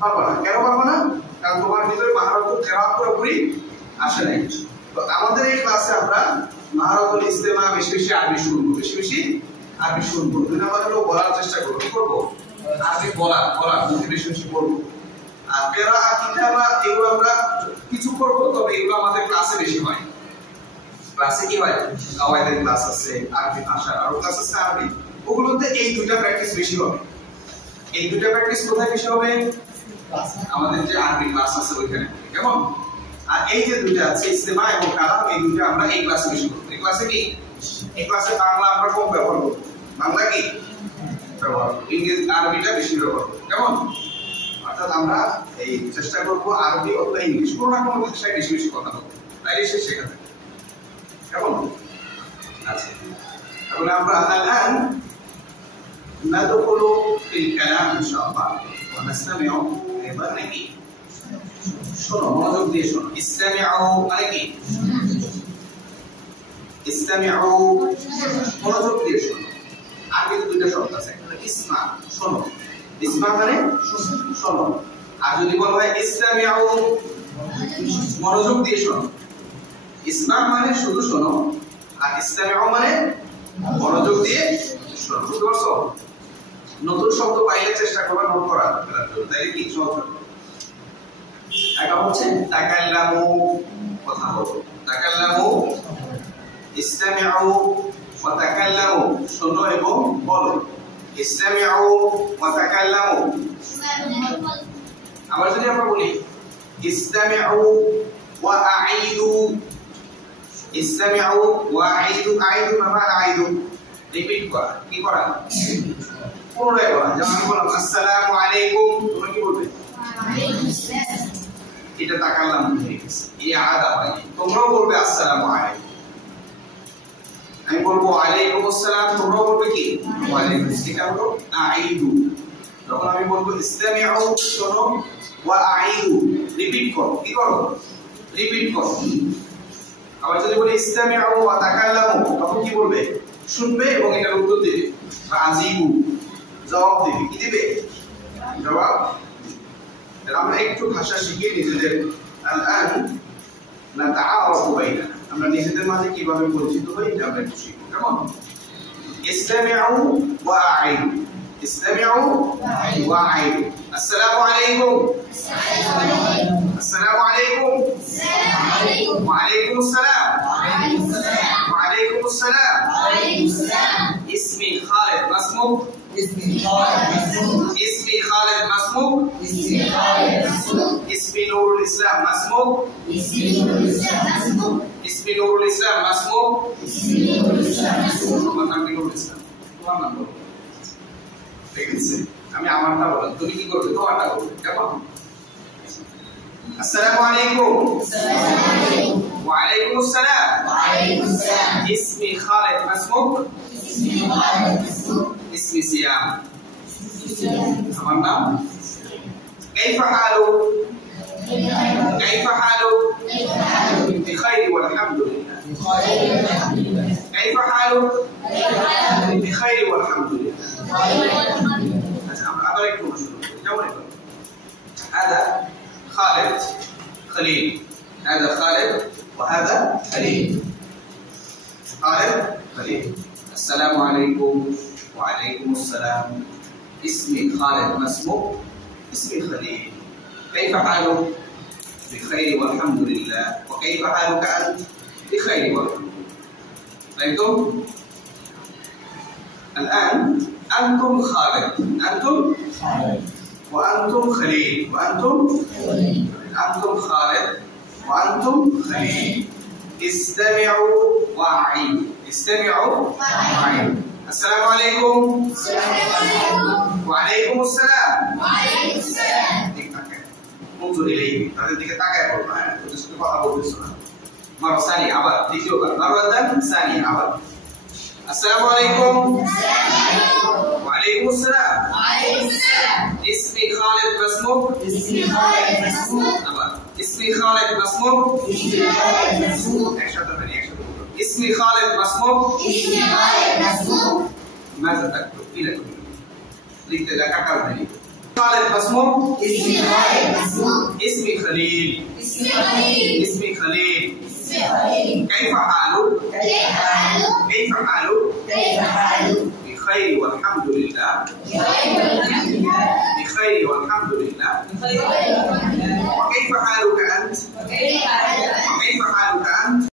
পারবা না। কেন পারবা না? কারণ তোমার ভিতরে মাহারাতুল কিরাআত পুরোপুরি আসে নাই। তো আমাদের এই ক্লাসে আমরা মাহারাতুল ইস্তেমা বেশি বেশি আরবি শুনবো, বেশি বেশি আরবি শুনবো। 2 নাম্বার হলো বলার চেষ্টা করব। কি করব? আরবি বলা বেশি বেশি বলবো। আর কিরাআত কিতাবা এগুলো আমরা কিছু করব, তবে এগুলো আমাদের ক্লাসে বেশি হয়। ক্লাসে কি হয়? কাওয়াইদের ক্লাস আছে, আরবি ভাষা আরো ক্লাস আছে আরবি। ওগুলোতে এই দুইটা প্র্যাকটিস বেশি হবে। এই দুইটা প্র্যাকটিস কোথায় বেশি হবে? আমাদের যে আরবি ক্লাস আছে ওইখানে। কেমন? আর এই যে দুইটা আছে ইস্তেমা এবং কালাম, এই দুইটা আমরা এই ক্লাসে বেশি করব। এই ক্লাসে কি? এই ক্লাসে বাংলা আমরা কম ব্যবহার করব। বাংলা কি ব্যবহার করব, ইংরেজি আরবিটা বেশি ব্যবহার করব। কেমন? অর্থাৎ আমরা এই চেষ্টা করব আরবি অথবা ইংলিশ কোনো না কোনো ভাষায় বেশি বেশি কথা বলতে, তাইলে সে শেখাতে। কেমন? আচ্ছা, তাহলে আমরা الآن ندخل في الكلام إن شاء الله ونستمع أيضا নাকি শোনো, মনোযোগ দিয়ে শোনো। ইসতামিউ মানে কি? ইসতামিউ মনোযোগ দিয়ে শোনো। আগে দুইটা শব্দ আছে, একটা ইসমা শোনো, ইসমা মানে শোনো। আর যদি বলা হয় ইসতামিউ মনোযোগ দিয়ে শোনো, ইসমা মানে শুধু শোনো, আর ইসতামিউ মানে মনোযোগ দিয়ে শোনো। বুঝতে পারছো? নতুন শব্দ পাইলে চেষ্টা করবা নোট করার জন্য, তাইলে কি সহজ হবে। এটা হচ্ছে তাকাল্লামু, কথা বলো। তাকাল্লামু, ইসতামিউ ওয়া তাকাল্লামু, শোনো এবং বলো। ইসতামিউ ওয়া তাকাল্লামু। আবার যদি আমরা বলি ইসতামিউ ওয়া আঈদু, ইসতামিউ ওয়া আঈদু, আঈদু মানে আঈদু রিপিট করা, কি করা? পুনরায় বলা। যেমন আমি বললাম আসসালামু আলাইকুম, তোমরা কি বলবে? ওয়ালাইকুম আসসালাম। এটা তাকাল্লাম হয়ে গেছে, এই আদা হয়। তোমরাও বলবে আসসালামু আলাইকুম, আমি বলবো ওয়ালাইকুম আসসালাম, তোমরাও বলবে কি? ওয়ালাইকুম। এটা হলো আঈদু। যখন আমি বলবো ইসতামিউ শোনো, ওয়া আঈদু রিপিট করো, কি করো? রিপিট করো। আবার যদি বলি ইসতামিউ ওয়া তাকাল্লামু, তখন কি বলবে? শুনবে এবং এটার উত্তর দিবে। আজিবু জবাব দিবে। কি দিবে? জবাব। আমরা একটু ভাষা শিখে নিজেদের الآن نتعارف بيننا, আমরা নিজেদের মাঝে কিভাবে পরিচিত হই এটা আমরা একটু শিখব। কেমন? ইসতামিউ ওয়া আঈদু, ইসতামিউ ওয়া আঈদু। আসসালামু আলাইকুম, আসসালামু আলাইকুম, ওয়া আলাইকুম আসসালাম, ওয়া আলাইকুম আসসালাম। اسمي خالد مسموك، اسمي خالد مسموك، اسمي نور الإسلام مسموك، اسمي نور الإسلام مسموك। তোমার নাম কি? নুরুল ইসলাম। তোমার নাম বলো। ঠিক আছে, আমি আমারটা বললাম, তুমি কি করবে? তোমারটা বলবে। কেমন? আসসালামু আলাইকুম, ওয়া আলাইকুম আসসালাম। اسمي خالد مسموك، اسمي سيام। আমার নাম। كيف حالك؟ كيف حالك؟ بخير والحمد لله। كيف حالك؟ بخير والحمد لله। هذا خالد خليل، هذا خالد وهذا خليل. خالد خليل. السلام عليكم، وعليكم السلام. اسمي خالد مسموك، اسمي خليل. كيف حالك؟ بخير والحمد لله. وكيف حالك أنت؟ بخير والحمد لله. فهمتم؟ الآن أنتم خالد، أنتم وأنتم خليل، وأنتم أنتم خالد وأنتم خليل. استمعوا وأعيدوا، استمعوا وأعيدوا. السلام عليكم، وعليكم السلام. انظر إليه، তাদের দিকে তাকায় বলবা। হ্যাঁ, ওদের সাথে কথা বলতেছ না। মারো ثانية আবার, দ্বিতীয়বার مرة ثانية আবার। السلام عليكم، وعليكم السلام. اسمي خالد مسموك، আবার اسمي خالد مسموك. একসাথে বলি, একসাথে বলো। اسمي خالد مسموك. ماذا تكتب؟ কি লিখবে? লিখতে দেখা কাজ নেই। خالد مسموم اسمي خالد مسموم. اسمي خليل اسمي خليل. اسمي خليل اسمي خليل. كيف حالك؟ كيف حالك؟ كيف حالك؟ كيف حالك؟ بخير والحمد لله بخير والحمد لله. بخير والحمد لله بخير